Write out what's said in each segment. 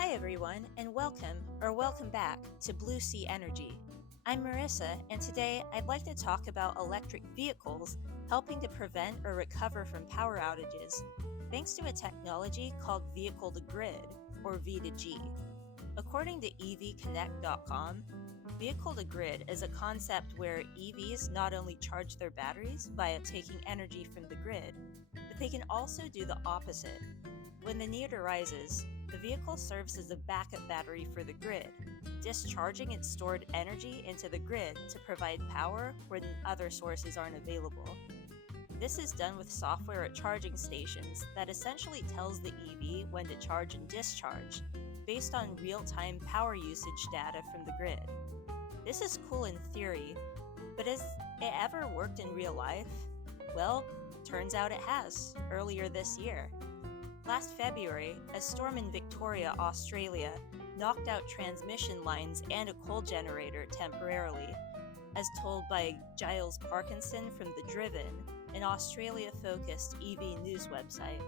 Hi everyone, and welcome back to Blue Sea Energy. I'm Marissa, and today I'd like to talk about electric vehicles helping to prevent or recover from power outages, thanks to a technology called Vehicle to Grid, or V2G. According to evconnect.com, Vehicle to Grid is a concept where EVs not only charge their batteries via taking energy from the grid, but they can also do the opposite. When the need arises, the vehicle serves as a backup battery for the grid, discharging its stored energy into the grid to provide power when other sources aren't available. This is done with software at charging stations that essentially tells the EV when to charge and discharge, based on real-time power usage data from the grid. This is cool in theory, but has it ever worked in real life? Well, turns out it has, earlier this year. Last February, a storm in Victoria, Australia, knocked out transmission lines and a coal generator temporarily, as told by Giles Parkinson from The Driven, an Australia-focused EV news website.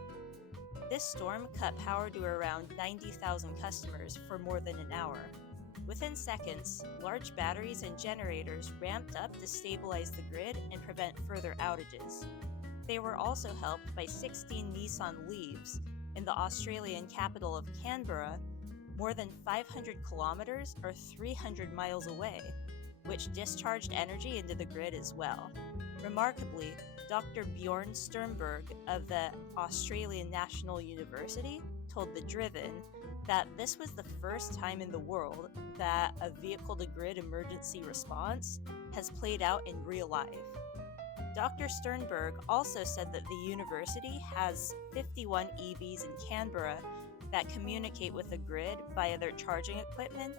This storm cut power to around 90,000 customers for more than an hour. Within seconds, large batteries and generators ramped up to stabilize the grid and prevent further outages. They were also helped by 16 Nissan Leafs in the Australian capital of Canberra, more than 500 kilometers or 300 miles away, which discharged energy into the grid as well. Remarkably, Dr. Bjorn Sternberg of the Australian National University told The Driven that this was the first time in the world that a vehicle-to-grid emergency response has played out in real life. Dr. Sternberg also said that the university has 51 EVs in Canberra that communicate with the grid via their charging equipment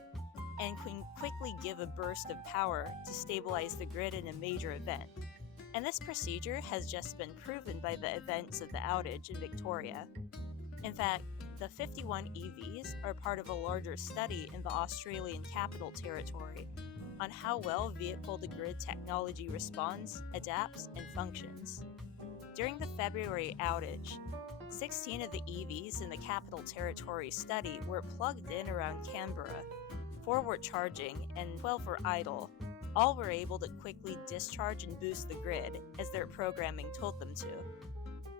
and can quickly give a burst of power to stabilize the grid in a major event. And this procedure has just been proven by the events of the outage in Victoria. In fact, the 51 EVs are part of a larger study in the Australian Capital Territory on how well vehicle-to-grid technology responds, adapts, and functions. During the February outage, 16 of the EVs in the Capital Territory study were plugged in around Canberra, 4 were charging, and 12 were idle. All were able to quickly discharge and boost the grid as their programming told them to.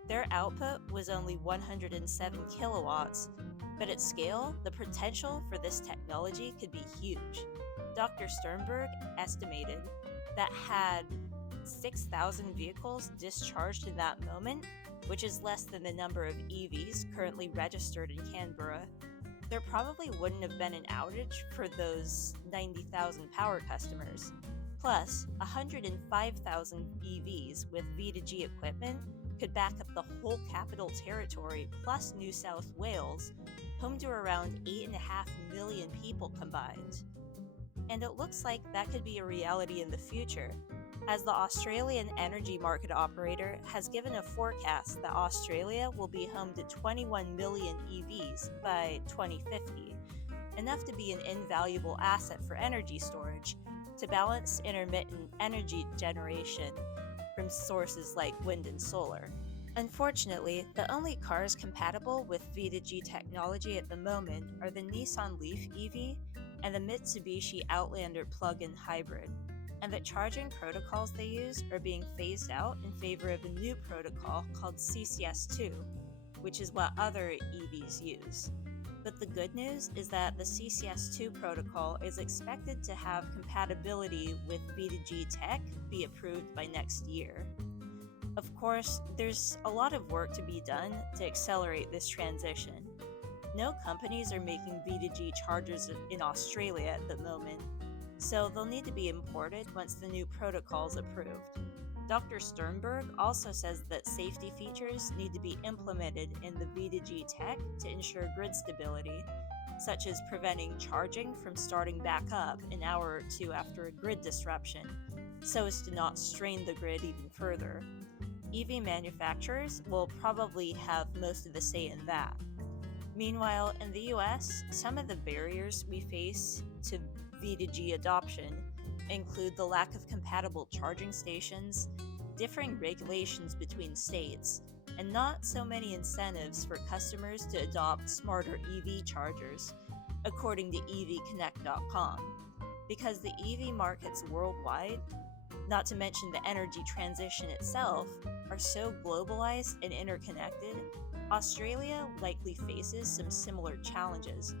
Their output was only 107 kilowatts, but at scale, the potential for this technology could be huge. Dr. Sternberg estimated that had 6,000 vehicles discharged in that moment, which is less than the number of EVs currently registered in Canberra, there probably wouldn't have been an outage for those 90,000 power customers. Plus, 105,000 EVs with V2G equipment could back up the whole Capital Territory plus New South Wales, home to around 8.5 million people combined. And it looks like that could be a reality in the future, as the Australian Energy Market Operator has given a forecast that Australia will be home to 21 million EVs by 2050, enough to be an invaluable asset for energy storage to balance intermittent energy generation from sources like wind and solar. Unfortunately, the only cars compatible with V2G technology at the moment are the Nissan Leaf EV and the Mitsubishi Outlander plug-in hybrid, and that charging protocols they use are being phased out in favor of a new protocol called CCS2, which is what other EVs use. But the good news is that the CCS2 protocol is expected to have compatibility with V2G tech be approved by next year. Of course, there's a lot of work to be done to accelerate this transition. No companies are making V2G chargers in Australia at the moment, so they'll need to be imported once the new protocol is approved. Dr. Sternberg also says that safety features need to be implemented in the V2G tech to ensure grid stability, such as preventing charging from starting back up an hour or two after a grid disruption, so as to not strain the grid even further. EV manufacturers will probably have most of the say in that. Meanwhile, in the US, some of the barriers we face to V2G adoption include the lack of compatible charging stations, differing regulations between states, and not so many incentives for customers to adopt smarter EV chargers, according to evconnect.com. Because the EV markets worldwide, not to mention the energy transition itself, are so globalized and interconnected, Australia likely faces some similar challenges,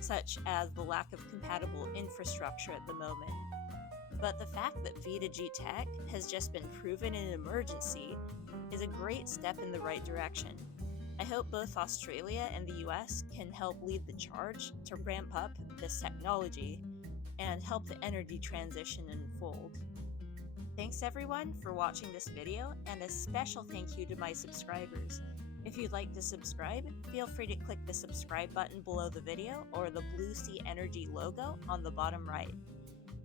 such as the lack of compatible infrastructure at the moment. But the fact that V2G tech has just been proven in an emergency is a great step in the right direction. I hope both Australia and the US can help lead the charge to ramp up this technology and help the energy transition unfold. Thanks everyone for watching this video, and a special thank you to my subscribers. If you'd like to subscribe, feel free to click the subscribe button below the video or the Blue Sea Energy logo on the bottom right.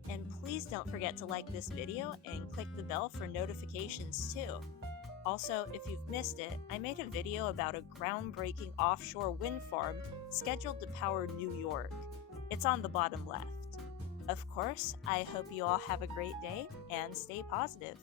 And please don't forget to like this video and click the bell for notifications too. Also, if you've missed it, I made a video about a groundbreaking offshore wind farm scheduled to power New York. It's on the bottom left. Of course, I hope you all have a great day and stay positive.